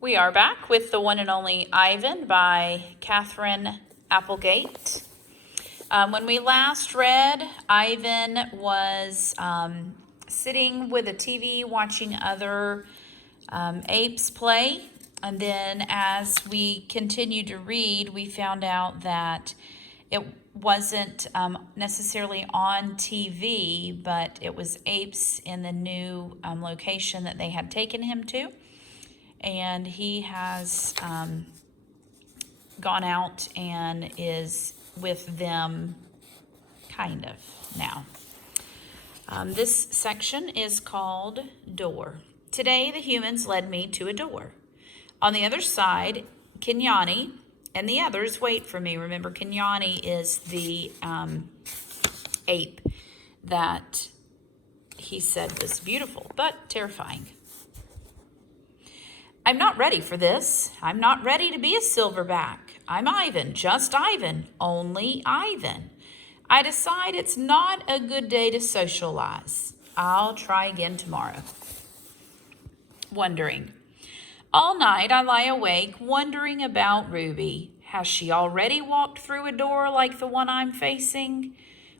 We are back with the one and only Ivan by Catherine Applegate. When we last read, Ivan was sitting with a TV watching other apes play. And then as we continued to read, we found out that it wasn't necessarily on TV, but it was apes in the new location that they had taken him to. And he has gone out and is with them kind of now. This section is called Door. Today the humans led me to a door. On the other side, Kenyani and the others wait for me. Remember, Kenyani is the ape that he said was beautiful, but terrifying. I'm not ready for this. I'm not ready to be a silverback. I'm Ivan, just Ivan, only Ivan. I decide it's not a good day to socialize. I'll try again tomorrow. Wondering. All night I lie awake wondering about Ruby. Has she already walked through a door like the one I'm facing?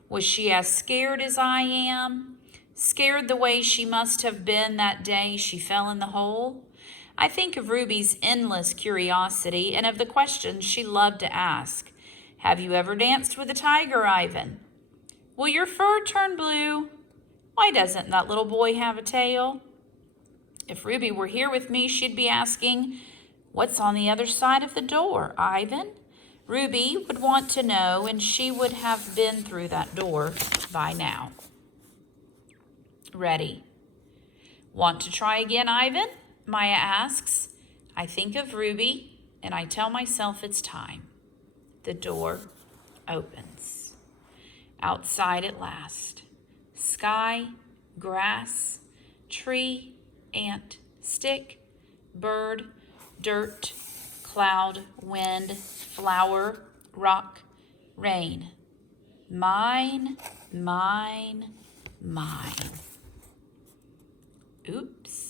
Was she as scared as I am? Scared the way she must have been that day she fell in the hole? I think of Ruby's endless curiosity and of the questions she loved to ask. Have you ever danced with a tiger, Ivan? Will your fur turn blue? Why doesn't that little boy have a tail? If Ruby were here with me, she'd be asking, what's on the other side of the door, Ivan? Ruby would want to know, and she would have been through that door by now. Ready. Want to try again, Ivan? Maya asks. I think of Ruby, and I tell myself it's time. The door opens. Outside at last. Sky, grass, tree, ant, stick, bird, dirt, cloud, wind, flower, rock, rain. Mine, mine, mine. Oops.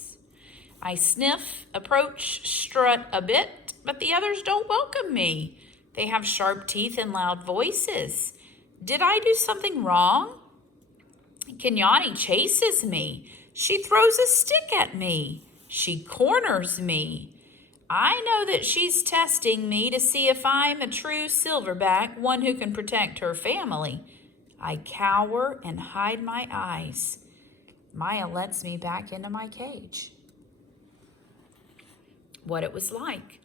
I sniff, approach, strut a bit, but the others don't welcome me. They have sharp teeth and loud voices. Did I do something wrong? Kenyani chases me. She throws a stick at me. She corners me. I know that she's testing me to see if I'm a true silverback, one who can protect her family. I cower and hide my eyes. Maya lets me back into my cage. What it was like.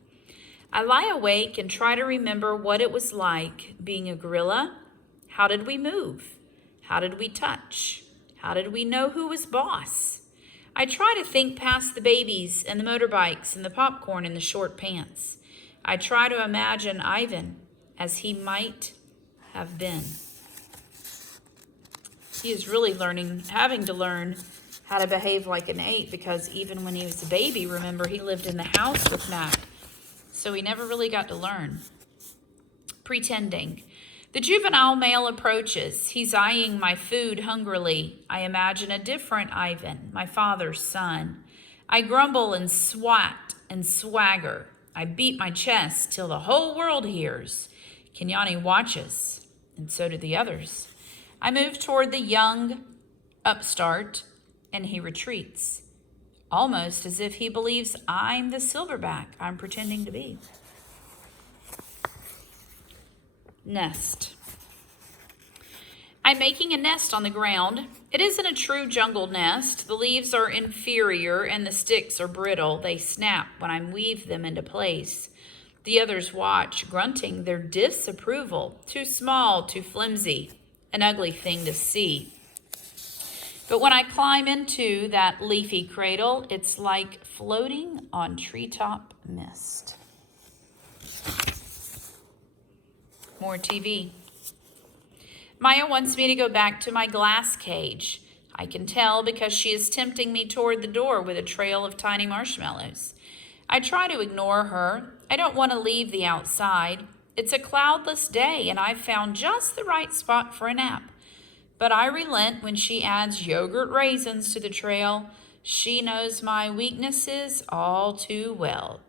I lie awake and try to remember what it was like being a gorilla. How did we move? How did we touch? How did we know who was boss? I try to think past the babies and the motorbikes and the popcorn and the short pants. I try to imagine Ivan as he might have been. He is really having to learn how to behave like an ape, because even when he was a baby, remember, he lived in the house with Mac. So he never really got to learn. Pretending. The juvenile male approaches. He's eyeing my food hungrily. I imagine a different Ivan, my father's son. I grumble and swat and swagger. I beat my chest till the whole world hears. Kenyani watches, and so do the others. I move toward the young upstart, and he retreats, almost as if he believes I'm the silverback I'm pretending to be. Nest. I'm making a nest on the ground. It isn't a true jungle nest. The leaves are inferior and the sticks are brittle. They snap when I weave them into place. The others watch, grunting their disapproval. Too small, too flimsy, an ugly thing to see. But when I climb into that leafy cradle, it's like floating on treetop mist. More TV. Maya wants me to go back to my glass cage. I can tell because she is tempting me toward the door with a trail of tiny marshmallows. I try to ignore her. I don't want to leave the outside. It's a cloudless day, and I've found just the right spot for a nap. But I relent when she adds yogurt raisins to the trail. She knows my weaknesses all too well.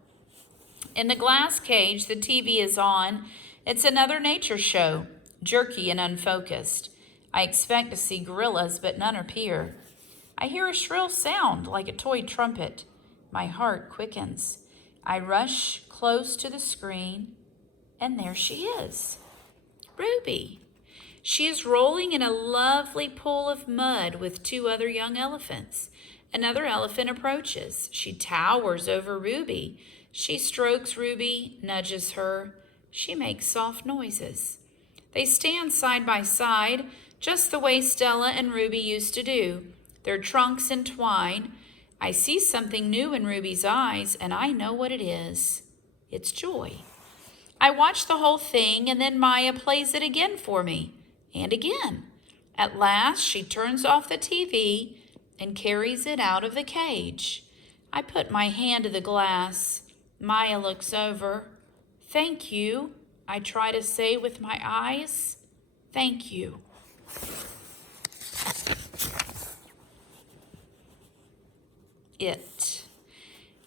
In the glass cage, the TV is on. It's another nature show, jerky and unfocused. I expect to see gorillas, but none appear. I hear a shrill sound like a toy trumpet. My heart quickens. I rush close to the screen, and there she is, Ruby. She is rolling in a lovely pool of mud with two other young elephants. Another elephant approaches. She towers over Ruby. She strokes Ruby, nudges her. She makes soft noises. They stand side by side, just the way Stella and Ruby used to do. Their trunks entwine. I see something new in Ruby's eyes, and I know what it is. It's joy. I watch the whole thing, and then Maya plays it again for me, and again. At last, she turns off the TV and carries it out of the cage. I put my hand to the glass. Maya looks over. Thank you, I try to say with my eyes. Thank you. It.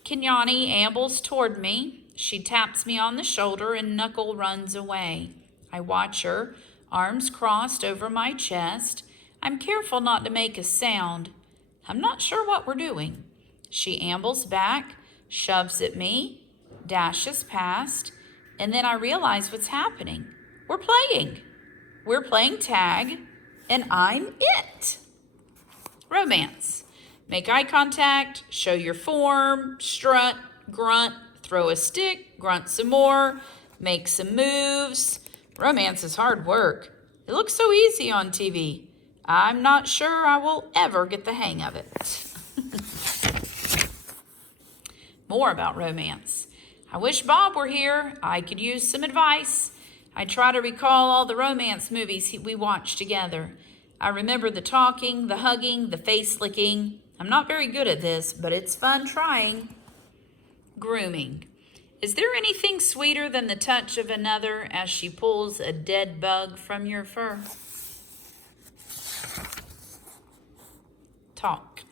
Kenyani ambles toward me. She taps me on the shoulder and Knuckle runs away. I watch her, arms crossed over my chest. I'm careful not to make a sound. I'm not sure what we're doing. She ambles back, shoves at me, dashes past, and then I realize what's happening. We're playing. We're playing tag, and I'm it. Romance. Make eye contact, show your form, strut, grunt, throw a stick, grunt some more, make some moves. Romance is hard work. It looks so easy on TV. I'm not sure I will ever get the hang of it. More about romance. I wish Bob were here. I could use some advice. I try to recall all the romance movies we watched together. I remember the talking, the hugging, the face licking. I'm not very good at this, but it's fun trying. Grooming. Is there anything sweeter than the touch of another as she pulls a dead bug from your fur? Talk.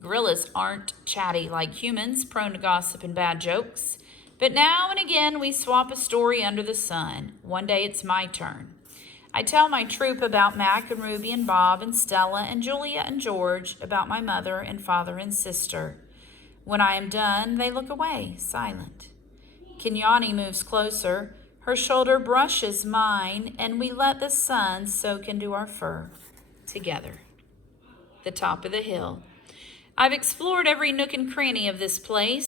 Gorillas aren't chatty like humans, prone to gossip and bad jokes. But now and again we swap a story under the sun. One day it's my turn. I tell my troop about Mac and Ruby and Bob and Stella and Julia and George, about my mother and father and sister. When I am done, they look away, silent. Kenyani moves closer. Her shoulder brushes mine, and we let the sun soak into our fur together. The top of the hill. I've explored every nook and cranny of this place.